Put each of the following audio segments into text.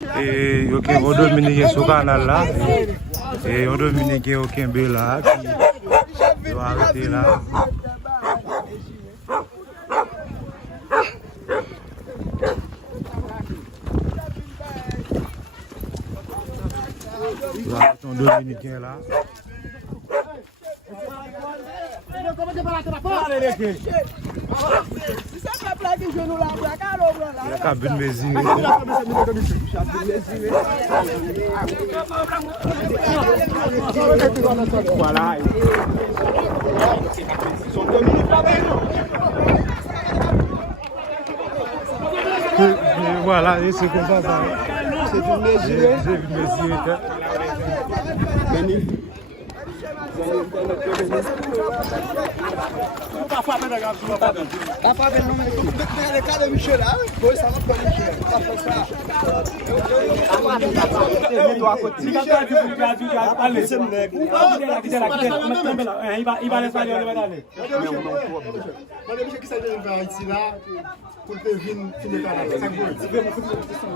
Yo ken o Dominique sou canal là et o Dominique au Kembe là qui doit arrêter là. Là, ton Dominicain là. Il a cabine mézinée. Voilà. Et voilà, et c'est comme ça. C'est une mesurée. C'est une mesurée.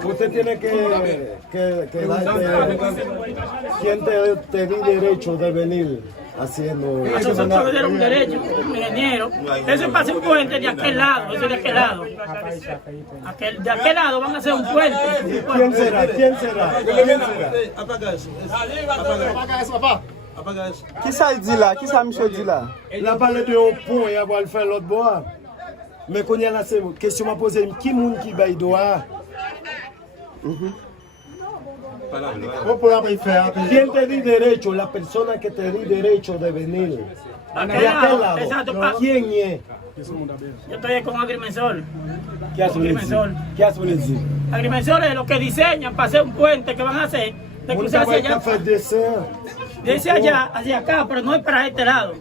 Usted tiene que darte, ¿quién te di derecho de venir haciendo? Nosotros dieron un derecho, un ingeniero. Eso es para hacer un puente de aquel lado, eso de aquel lado. De aquel lado van a hacer un puente. ¿Quién será? ¿Quién será? Apaga isso, papá. apaga isso. Qui ça dit là? Qui ça monsieur dit là? La parlé de un pont et avoir fait l'autre bois. Mais quand il y a la question m'a posé, qui moun qui baille droit? ¿Quién te di derecho? La persona que te di derecho de venir. ¿De aquel lado? Exacto. ¿Quién es? Yo estoy con agrimensor. ¿Qué hace Agrimensor. ¿Qué hace decir? Agrimensor es lo que diseñan para hacer un puente que van a hacer. De cruzar hacia allá. Dice allá, hacia acá, pero no es para este lado.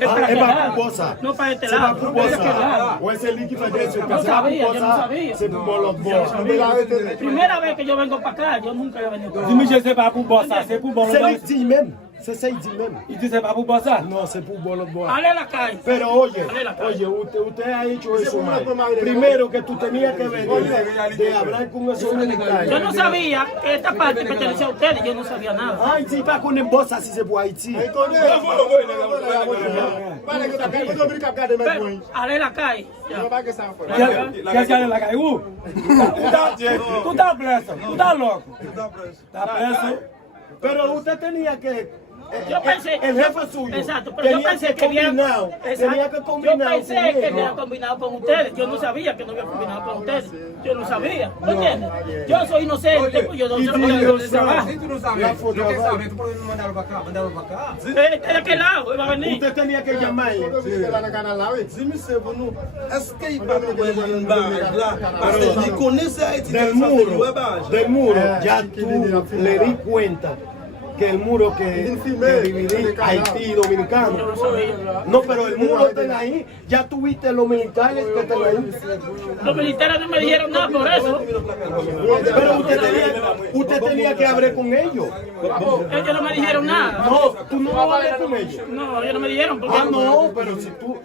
Es para este lado. No para este lado. ¿O es el líquido de eso? No sabía, yo no sabía. C'est pour los bois. Primera vez que yo vengo para acá, yo nunca he venido para acá. Dis-moi, c'est pas pour boire ça, c'est pour boire C'est le lui qui dit même. C'est ça, il dit même. Il dit c'est pas pour boire ça. No, c'est pour boire los bois. Dale a la calle. Pero oye, usted ha hecho eso mal. Primero que tú tenías que venir de hablar con esos militares. Yo no sabía que esta parte pertenecía a ustedes, yo no sabía nada. Ay, si pas qu'on est boss, ça, si c'est pour Haïti. Dale a la calle. Qu'est-ce qu'il y a dans la caille? Où? Tú estás preso, tú estás loco. Estás preso. Pero usted tenía que... Yo pensé, el jefe suyo exacto, pero yo pensé que había combinado, tenía que yo combinar pensé con que él. había combinado con ustedes. Yo no sabía que no había combinado con ustedes. Yo no sabía. ¿Me entiendes? Yo soy inocente, pues yo no sé por qué trabajo. Se tu não sabe, tu quer saber, tu pode mandar pra cá, Este de aquel lado, él va a venir. Usted tenía que llamarle. Est-ce qu'il parle de barrage là? Parce qu'il connaissait Haïti. Del muro, ya tú le di cuenta que el muro que dividía Haití y Dominicano. No, pero el muro está ahí. Ya tuviste los militares que están ahí. Los militares no me dijeron nada por eso. Pero usted tenía que hablar con ellos. Ellos no me dijeron nada. No, tú no hablas con ellos. No, ellos no me dijeron. Porque No, pero si tú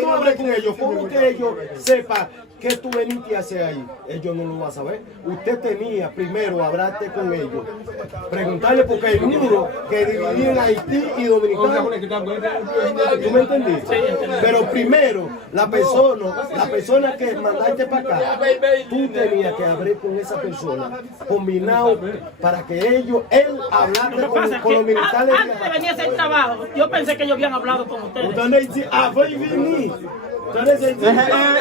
no hablas con ellos, ¿cómo que ellos sepan qué tú veniste a hacer ahí? Ellos no lo van a saber. Usted tenía primero hablarte con ellos, preguntarle porque el muro que dividía Haití y Dominicano. ¿Tú me entendiste? Pero primero, la persona que mandaste para acá, tú tenías que hablar con esa persona, combinado para que él hablase con los militares. Antes de venir a hacer trabajo, yo pensé que ellos habían hablado con ustedes. Usted dice, voy a venir.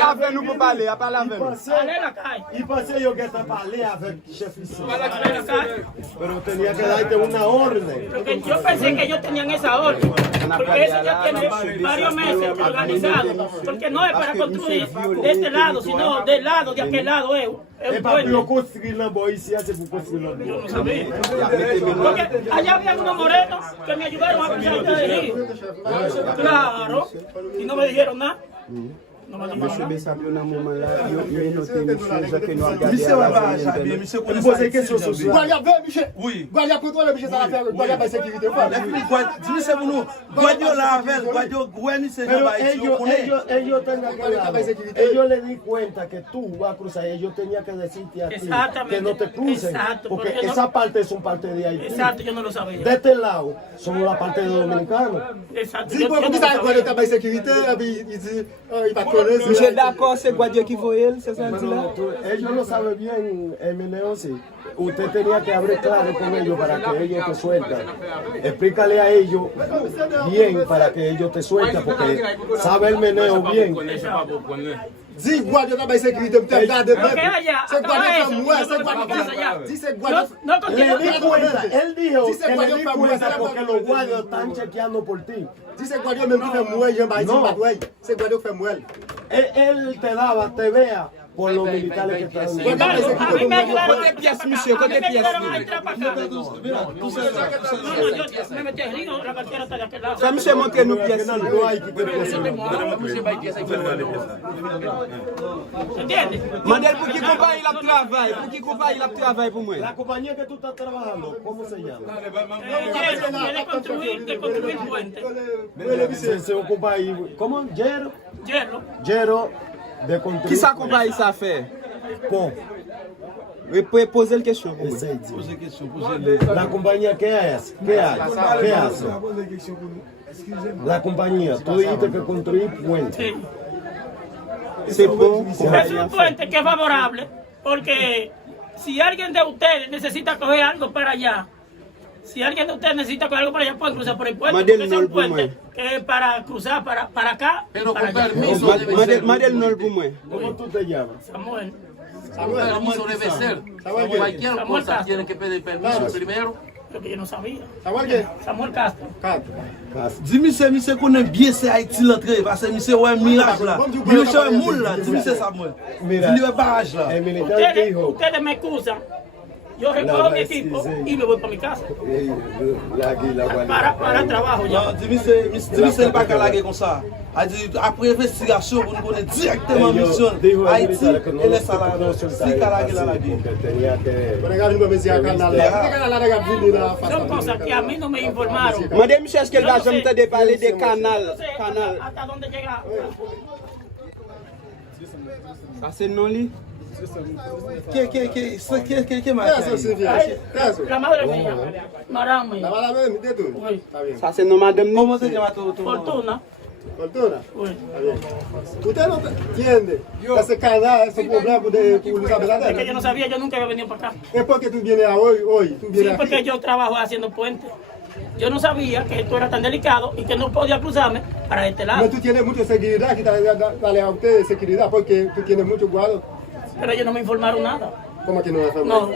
Après nous pour parler, à parler avec nous. Dale a la calle. Y pasé yo que te parlé avec chef ici. Dale a la calle. Pero tenía que darte una orden. Porque yo pensé que ellos tenían esa orden. Porque eso ya tiene varios meses organizado. Porque no es para construir de este lado, sino del lado, de aquel lado. Es Et un pas plus puente. construire la bois ici, c'est pour construire la bois. No sabía. Porque allá había unos morenos que me ayudaron a cruzar este río. Claro. Y no me dijeron nada. Monsieur Bessapio, dans ce moment-là, il a noté monsieur que nous regardons. Monsieur va pas Javier, monsieur connaît ça. Poser question sur ça. Guardia, Michel. Oui. Guardia, contrôle, Michel, ça va faire. Guardia, pas sécurité. Dis-moi, c'est pour nous. Guardiola avec, Guardiola, Gwen, c'est Pero Jean-Baptiste. ellos tenían que hablar. Ellos le di cuenta que tú vas a cruzar. Ellos tenían que decirte a ti Exactamente. que no te crucen. Exacto, Porque porque yo no- esa parte son parte de Haití. Exacto, yo no lo sabía. De este lado son la parte de dominicanos. Exacto. Dis-moi, yo pour no qui lo ça, sabía. Guardia, pas sécurité, et puis il dit, il va connaître. Monsieur d'accord, c'est Guadio qui voyait, c'est ça? Pero ellos lo saben bien, Emineo, sí. Usted tenía que hablar claro con ellos para que ellos te suelten. Explícale a ellos bien para que ellos te suelten, porque sabe el meneo bien. Dis Guardia, pas sécurité, peut-être regarder. Pero que haya, C'est acaba Guardia, eso, c'est yo moi, no c'est lo Guardia. sabía allá. Dis c'est Guardia. No, no, Le continúa. di cuenta, él dijo Dice que le Guardia di fue cuenta muy porque los guardias están chequeando por ti. Dis c'est Guardia, même qui fait mourir, Jean-Baptiste, Non. pas toi. C'est Guardia qui fait mourir. Él te daba, te vea por los militares que están. Sin embargo, a mí me ayudaron a pies, entrar monsieur, para acá. A mí côté me pies. ayudaron a entrar para acá. No, yo me metí en río, la cartera está de aquel lado. Ça, monsieur, montrez-nous pièces. No hay que te ¿Entiendes? Mandel pour qui compagnie il a travail, pour qui compagnie il a travail pour moi. La compañía que tú estás trabajando, ¿cómo se llama? De construir puentes. Se ocupa ahí. ¿Cómo? Yero. Hierro. De construir. Qui ça compagnie ça fait? Con. Vous pouvez poser la question pour moi. Ese es. La compañía, ¿qué hace? ¿Qué hace? La compañía, tú dijiste que construir puentes. Sí. C'est bon. Es un puente que es favorable porque si alguien de ustedes necesita coger algo para allá, puede cruzar por el puente. Mandel Porque es no un el puente boomerang. que es para cruzar para acá. Pero para con allá. permiso Mandel non pour moi. ¿Cómo tú te llamas? Samuel. con permiso debe ser. Cualquier Samuel cosa Castro. tiene que pedir permiso primero. Lo que yo no sabía. Samuel qui? Samuel Castro. Dis monsieur connaît bien c'est Haïti l'entrée parce que monsieur ouais mirage là. Monsieur ouais moule là, dis monsieur Samuel. Mira. Dis le barrage là. El militar dijo. Ustedes me excusan. Yo recojo mi equipo y me voy para mi casa. Para el trabajo ya. Non, dis monsieur pas qu'à laguer comme ça. A dit après investigation pour nous connaître directement mission Haïti et les salariés. Si qu'à laguer la laguer. Regarde, nous me à canal là. Son cosas que a mí no me informaron. Mandel monsieur, est-ce que Yo no va sé. jamais te parler des canals? No sé Canal. hasta dónde llega. Ça c'est non li? Qui m'a La madre mía, Marán mía. Ça c'est non madame Comment non? c'est que Fortuna. Fortuna. Oui. Usted no entiende ese canal, ese problema por Es que yo Isabel. no sabía, yo nunca había venido para acá. Es porque tú vienes a hoy, tú Sí, vienes porque aquí. yo trabajo haciendo puentes. Yo no sabía que esto era tan delicado y que no podía cruzarme para este lado. Pero tú tienes mucha seguridad que dale a usted seguridad porque tú tienes mucho guardo. Pero ellos no me informaron nada. ¿Cómo que no es No.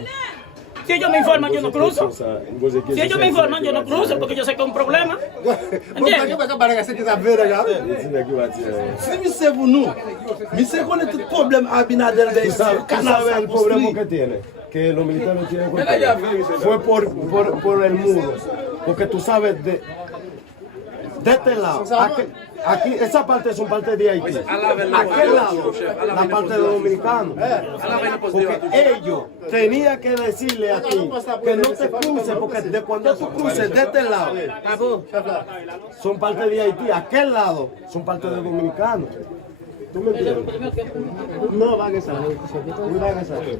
Si ellos me informan, yo no cruzo. Si ellos me informan, yo no cruzo porque yo sé que es un problema. ¿Por qué para hacer que esa vera acá? Si monsieur pour nous, monsieur connaît tout problème Abinadel de ¿Tú sabes el problema que tiene? Que los militares tienen con todo. Fue por el muro. Porque tú sabes de este lado, aquí, esa parte son parte de Haití. Aquel lado, la parte de los dominicanos. Porque ellos tenían que decirle a ti que no te cruces, porque de cuando tú cruces de este lado, son parte de Haití. Aquel lado son parte de dominicanos. ¿Tú me entiendes? No van a salir. No van a salir.